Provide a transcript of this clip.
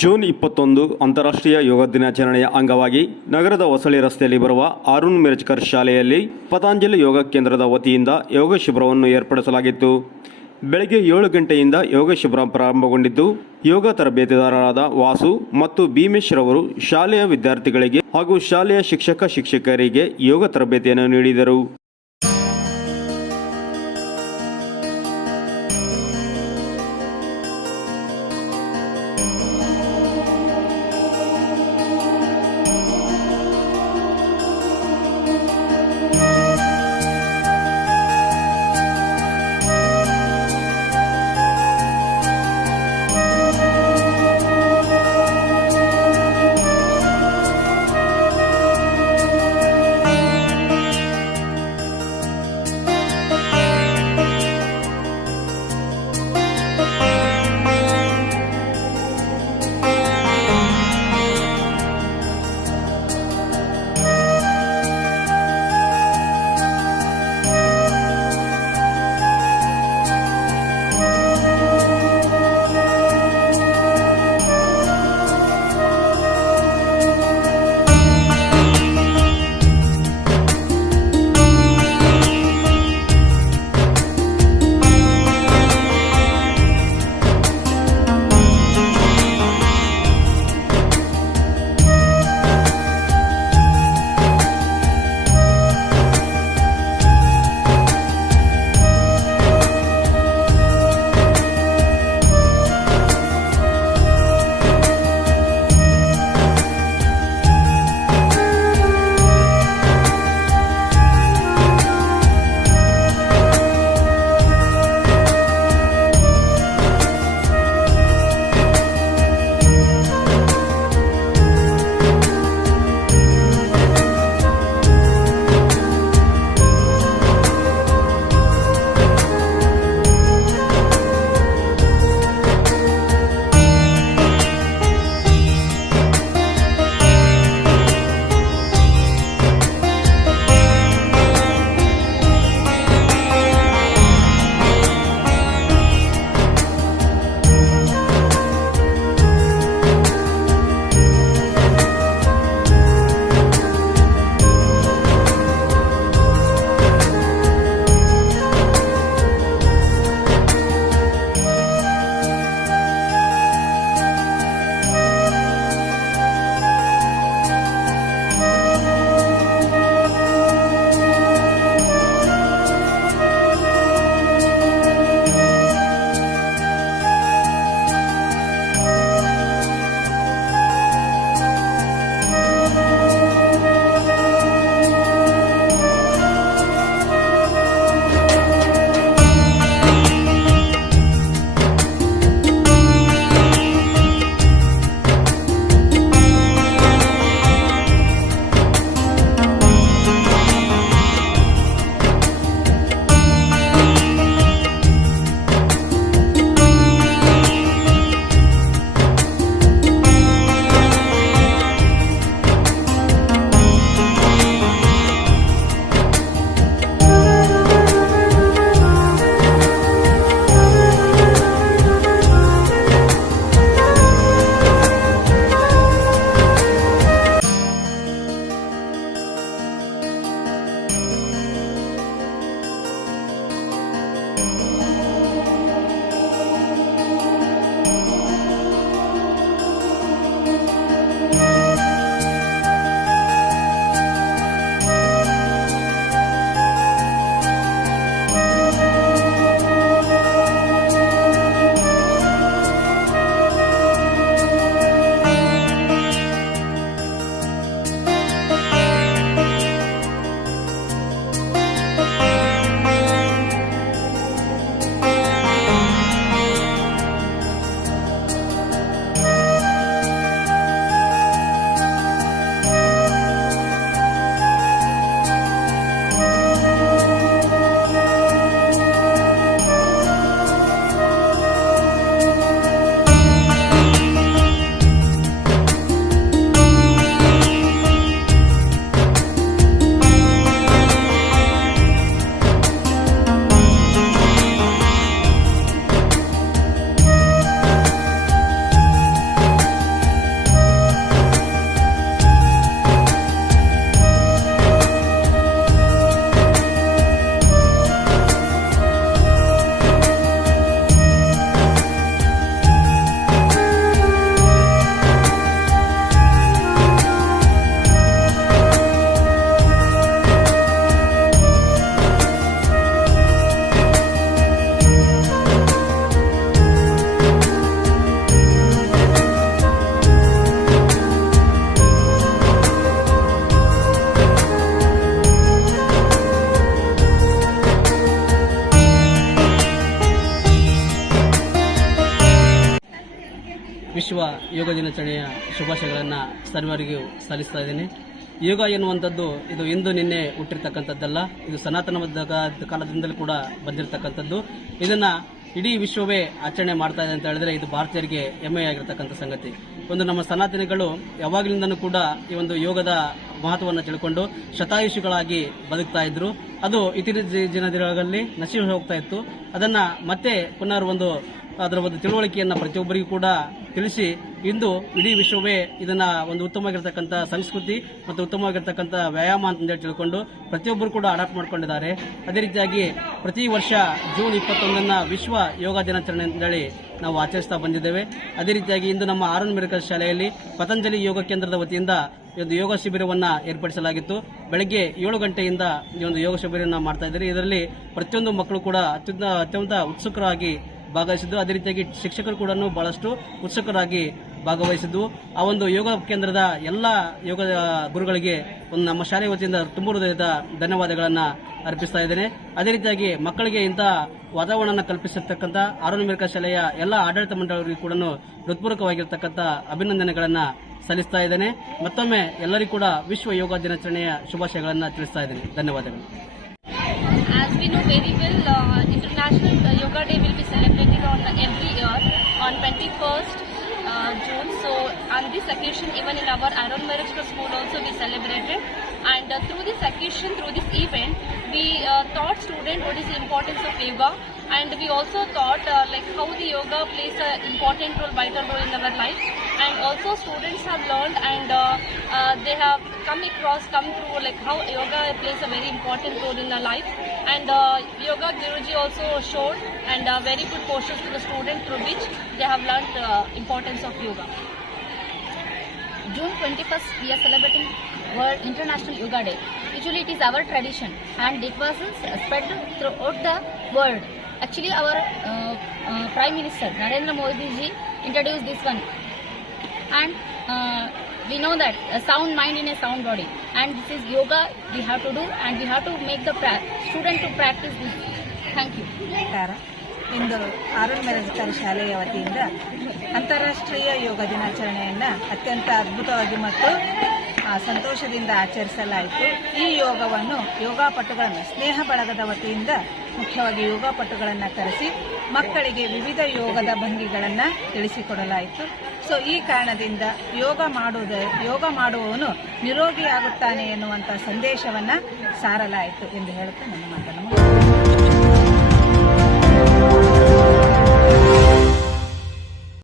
June ಇಪ್ಪತ್ತೊಂದು ಅಂತಾರಾಷ್ಟ್ರೀಯ ಯೋಗ ದಿನಾಚರಣೆಯ ಅಂಗವಾಗಿ ನಗರದ ಹೊಸಳಿ ರಸ್ತೆಯಲ್ಲಿ ಬರುವ ಅರುಣ್ ಮಿರ್ಜ್ಕರ್ ಶಾಲೆಯಲ್ಲಿ ಪತಾಂಜಲಿ ಯೋಗ ಕೇಂದ್ರದ ವತಿಯಿಂದ ಯೋಗ ಶಿಬಿರವನ್ನು ಏರ್ಪಡಿಸಲಾಗಿತ್ತು. ಬೆಳಗ್ಗೆ ಏಳು ಗಂಟೆಯಿಂದ ಯೋಗ ಶಿಬಿರ ಪ್ರಾರಂಭಗೊಂಡಿದ್ದು, ಯೋಗ ತರಬೇತಿದಾರರಾದ ವಾಸು ಮತ್ತು ಭೀಮೇಶ್ ರವರು ಶಾಲೆಯ ವಿದ್ಯಾರ್ಥಿಗಳಿಗೆ ಹಾಗೂ ಶಾಲೆಯ ಶಿಕ್ಷಕ ಶಿಕ್ಷಕರಿಗೆ ಯೋಗ ತರಬೇತಿಯನ್ನು ನೀಡಿದರು. ಯೋಗ ದಿನಾಚರಣೆಯ ಶುಭಾಶಯಗಳನ್ನು ಸರ್ವರಿಗೂ ಸಲ್ಲಿಸ್ತಾ ಇದ್ದೀನಿ. ಯೋಗ ಎನ್ನುವಂಥದ್ದು ಇದು ಇಂದು ನಿನ್ನೆ ಹುಟ್ಟಿರ್ತಕ್ಕಂಥದ್ದಲ್ಲ. ಇದು ಸನಾತನವಾದ ಕಾಲದಿಂದಲೂ ಕೂಡ ಬಂದಿರತಕ್ಕಂಥದ್ದು. ಇದನ್ನು ಇಡೀ ವಿಶ್ವವೇ ಆಚರಣೆ ಮಾಡ್ತಾ ಇದೆ ಅಂತ ಹೇಳಿದ್ರೆ ಇದು ಭಾರತೀಯರಿಗೆ ಹೆಮ್ಮೆಯಾಗಿರ್ತಕ್ಕಂಥ ಸಂಗತಿ. ಒಂದು ನಮ್ಮ ಸನಾತನಿಗಳು ಯಾವಾಗಲಿಂದನೂ ಕೂಡ ಈ ಒಂದು ಯೋಗದ ಮಹತ್ವವನ್ನು ತಿಳ್ಕೊಂಡು ಶತಾಯುಷಿಗಳಾಗಿ ಬದುಕ್ತಾ ಇದ್ರು. ಅದು ಇತ್ತೀಚಿನ ದಿನಗಳಲ್ಲಿ ನಶಿ ಹೋಗ್ತಾ ಇತ್ತು. ಅದನ್ನ ಮತ್ತೆ ಪುನರ್ ಒಂದು, ಅದರ ಒಂದು ತಿಳುವಳಿಕೆಯನ್ನು ಪ್ರತಿಯೊಬ್ಬರಿಗೂ ಕೂಡ ತಿಳಿಸಿ ಇಂದು ಇಡೀ ವಿಶ್ವವೇ ಇದನ್ನ ಒಂದು ಉತ್ತಮವಾಗಿರ್ತಕ್ಕಂಥ ಸಂಸ್ಕೃತಿ ಮತ್ತು ಉತ್ತಮವಾಗಿರ್ತಕ್ಕಂಥ ವ್ಯಾಯಾಮ ಅಂತಂದೇಳಿ ತಿಳ್ಕೊಂಡು ಪ್ರತಿಯೊಬ್ಬರು ಕೂಡ ಅಡಾಪ್ಟ್ ಮಾಡ್ಕೊಂಡಿದ್ದಾರೆ. ಅದೇ ರೀತಿಯಾಗಿ ಪ್ರತಿ ವರ್ಷ ಜೂನ್ ಇಪ್ಪತ್ತೊಂದನ್ನ ವಿಶ್ವ ಯೋಗ ದಿನಾಚರಣೆ ಅಂತೇಳಿ ನಾವು ಆಚರಿಸ್ತಾ ಬಂದಿದ್ದೇವೆ. ಅದೇ ರೀತಿಯಾಗಿ ಇಂದು ನಮ್ಮ ಆರನ್ ಮೆಡಿಕಲ್ ಶಾಲೆಯಲ್ಲಿ ಪತಂಜಲಿ ಯೋಗ ಕೇಂದ್ರದ ವತಿಯಿಂದ ಈ ಒಂದು ಯೋಗ ಶಿಬಿರವನ್ನು ಏರ್ಪಡಿಸಲಾಗಿತ್ತು. ಬೆಳಗ್ಗೆ ಏಳು ಗಂಟೆಯಿಂದ ಈ ಒಂದು ಯೋಗ ಶಿಬಿರವನ್ನು ಮಾಡ್ತಾ ಇದ್ದಾರೆ. ಇದರಲ್ಲಿ ಪ್ರತಿಯೊಂದು ಮಕ್ಕಳು ಕೂಡ ಅತ್ಯಂತ ಅತ್ಯಂತ ಉತ್ಸುಕರಾಗಿ ಭಾಗವಹಿಸಿದ್ದು. ಅದೇ ರೀತಿಯಾಗಿ ಶಿಕ್ಷಕರು ಕೂಡ ಬಹಳಷ್ಟು ಉತ್ಸುಕರಾಗಿ ಭಾಗವಹಿಸಿದ್ದು. ಆ ಒಂದು ಯೋಗ ಕೇಂದ್ರದ ಎಲ್ಲ ಯೋಗ ಗುರುಗಳಿಗೆ ಒಂದು ನಮ್ಮ ಶಾಲೆ ವತಿಯಿಂದ ತುಂಬ ಹೃದಯದ ಧನ್ಯವಾದಗಳನ್ನು ಅರ್ಪಿಸ್ತಾ ಇದ್ದೇನೆ. ಅದೇ ರೀತಿಯಾಗಿ ಮಕ್ಕಳಿಗೆ ಇಂಥ ವಾತಾವರಣ ಕಲ್ಪಿಸಿರ್ತಕ್ಕಂಥ ಆರೋಗ್ಯ ಶಾಲೆಯ ಎಲ್ಲ ಆಡಳಿತ ಮಂಡಳಿಗೂ ಕೂಡ ಹೃತ್ಪೂರ್ವಕವಾಗಿರ್ತಕ್ಕಂಥ ಅಭಿನಂದನೆಗಳನ್ನು ಸಲ್ಲಿಸ್ತಾ ಇದ್ದೇನೆ. ಮತ್ತೊಮ್ಮೆ ಎಲ್ಲರಿಗೂ ಕೂಡ ವಿಶ್ವ ಯೋಗ ದಿನಾಚರಣೆಯ ಶುಭಾಶಯಗಳನ್ನು ತಿಳಿಸ್ತಾ ಇದ್ದೇನೆ. ಧನ್ಯವಾದಗಳು. As we know very well, uh, International Yoga Day will be celebrated on every year on 21st June. So on this occasion, even in our Aaron Marichka school also we celebrated. And uh, through this occasion, through this event, we uh, taught students what is the importance of yoga. And we also taught uh, like how the yoga plays an important role, vital role in our life. And also students have learned and uh, uh, they have come across, come through like how yoga plays a very important role in our life. And uh, yoga Guruji also showed and very good postures to the student through which they have learned importance of yoga. June 21st, we are celebrating World International Yoga Day. Usually, it is our tradition, and it was spread throughout the world. Actually, our uh, uh, Prime Minister Narendra Modi ji introduced this one, and uh, we know that a sound mind in a sound body, and this is yoga we have to do, and we have to make the student to practice this. Thank you. ಇಂದು ಆರುಣ್ ಮೆರಜ್ಕರ್ ಶಾಲೆಯ ವತಿಯಿಂದ ಅಂತಾರಾಷ್ಟ್ರೀಯ ಯೋಗ ದಿನಾಚರಣೆಯನ್ನು ಅತ್ಯಂತ ಅದ್ಭುತವಾಗಿ ಮತ್ತು ಸಂತೋಷದಿಂದ ಆಚರಿಸಲಾಯಿತು ಈ ಯೋಗವನ್ನು ಯೋಗಾಪಟುಗಳನ್ನು ಸ್ನೇಹ ಬಳಗದ ವತಿಯಿಂದ ಮುಖ್ಯವಾಗಿ ಯೋಗಾಪಟುಗಳನ್ನು ಕರೆಸಿ ಮಕ್ಕಳಿಗೆ ವಿವಿಧ ಯೋಗದ ಭಂಗಿಗಳನ್ನು ತಿಳಿಸಿಕೊಡಲಾಯಿತು ಸೊ ಈ ಕಾರಣದಿಂದ ಯೋಗ ಮಾಡುವುದ, ಯೋಗ ಮಾಡುವವನು ನಿರೋಗಿಯಾಗುತ್ತಾನೆ ಎನ್ನುವಂಥ ಸಂದೇಶವನ್ನು ಸಾರಲಾಯಿತು ಎಂದು ಹೇಳುತ್ತಾ ನನ್ನ ಮಾತನ್ನು.